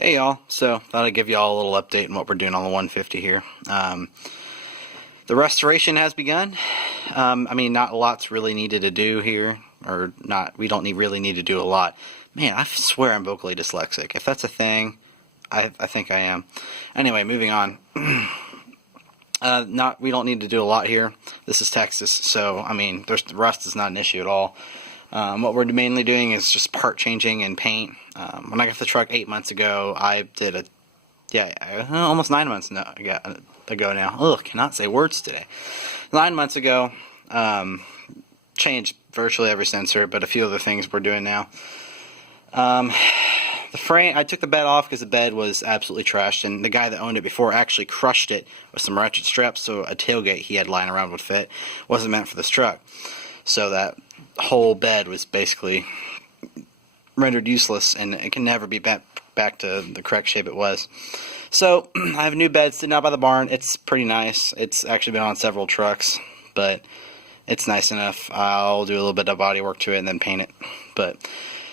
Hey y'all, so thought I'd give y'all a little update on what we're doing on the 150 here. The restoration has begun. I mean, not a lot's really needed to do here, or not. We don't really need to do a lot. Man, I swear I'm vocally dyslexic. If that's a thing, I think I am. Anyway, moving on. We don't need to do a lot here. This is Texas, so I mean, rust is not an issue at all. What we're mainly doing is just part changing and paint. When I got the truck 8 months ago, I did almost 9 months ago now. Ugh, cannot say words today. 9 months ago, changed virtually every sensor, but a few other things we're doing now. The frame, I took the bed off because the bed was absolutely trashed, and the guy that owned it before actually crushed it with some ratchet straps, so a tailgate he had lying around would fit. Wasn't meant for this truck. So that whole bed was basically rendered useless, and it can never be back to the correct shape it was. So I have a new bed sitting out by the barn. It's pretty nice. It's actually been on several trucks, but it's nice enough. I'll do a little bit of body work to it and then paint it.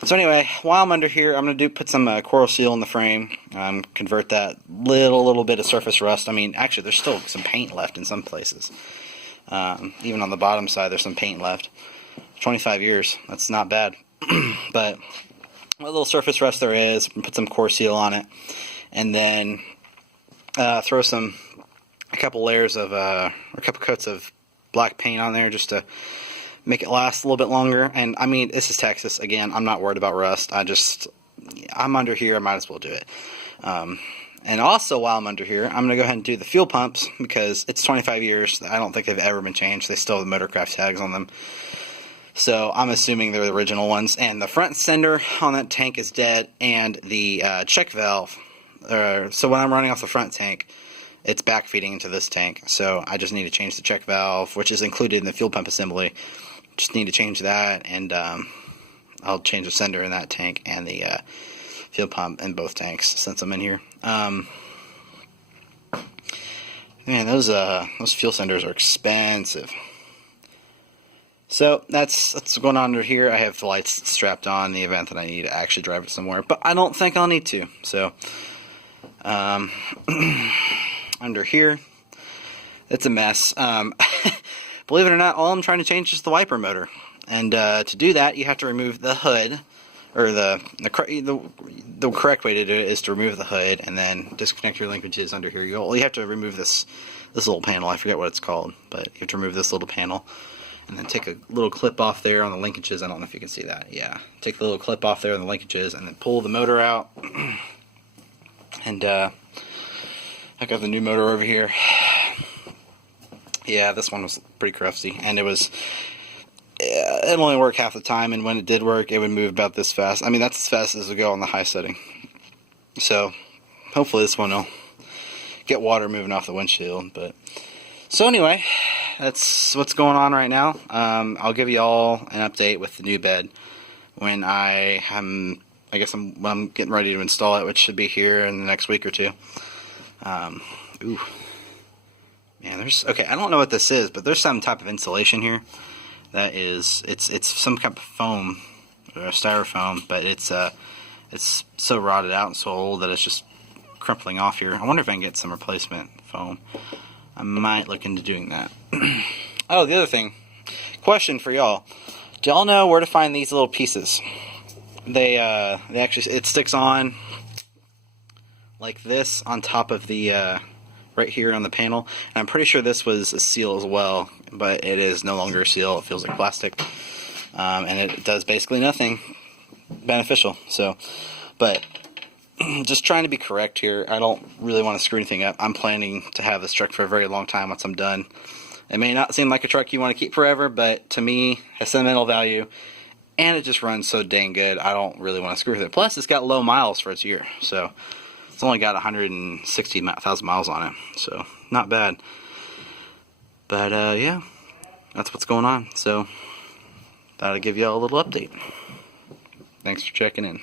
So anyway, while I'm under here, I'm going to put some coral seal in the frame, convert that little bit of surface rust. I mean, actually, there's still some paint left in some places. Even on the bottom side, there's some paint left. 25 years, that's not bad. But what little surface rust there is, put some core seal on it, and then throw a couple layers of, a couple coats of black paint on there just to make it last a little bit longer. And I mean, this is Texas again. I'm not worried about rust. I'm under here. I might as well do it. And also, while I'm under here, I'm going to go ahead and do the fuel pumps because it's 25 years. I don't think they've ever been changed. They still have the Motorcraft tags on them. So I'm assuming they're the original ones. And the front sender on that tank is dead, and the check valve. So when I'm running off the front tank, it's backfeeding into this tank. So I just need to change the check valve, which is included in the fuel pump assembly. Just need to change that, and I'll change the sender in that tank and the fuel pump in both tanks since I'm in here. Man, those fuel senders are expensive. So that's what's going on under here. I have the lights strapped on in the event that I need to actually drive it somewhere, but I don't think I'll need to. So under here, it's a mess. Believe it or not, all I'm trying to change is the wiper motor, and to do that, you have to remove the hood, or the correct way to do it is to remove the hood and then disconnect your linkages under here. You have to remove this little panel. I forget what it's called, but you have to remove this little panel. And then take a little clip off there on the linkages. I don't know if you can see that. Yeah. Take the little clip off there on the linkages and then pull the motor out. And I got the new motor over here. Yeah, this one was pretty crusty. And it only worked half the time. And when it did work, it would move about this fast. I mean, that's as fast as it would go on the high setting. So hopefully this one will get water moving off the windshield. So anyway, that's what's going on right now. I'll give you all an update with the new bed when I'm getting ready to install it, which should be here in the next week or two. Ooh, man, okay. I don't know what this is, but there's some type of insulation here that is it's some kind of foam or styrofoam, but it's so rotted out and so old that it's just crumpling off here. I wonder if I can get some replacement foam. I might look into doing that. Oh, the other thing. Question for y'all. Do y'all know where to find these little pieces? They actually, it sticks on like this on top of the, right here on the panel. And I'm pretty sure this was a seal as well, but it is no longer a seal. It feels like plastic. And it does basically nothing beneficial. So, but just trying to be correct here. I don't really want to screw anything up. I'm planning to have this truck for a very long time once I'm done. It may not seem like a truck you want to keep forever, but to me, it has sentimental value, and it just runs so dang good. I don't really want to screw with it. Plus, it's got low miles for its year, so it's only got 160,000 miles on it, so not bad. But yeah, that's what's going on. So thought I'd give you all a little update. Thanks for checking in.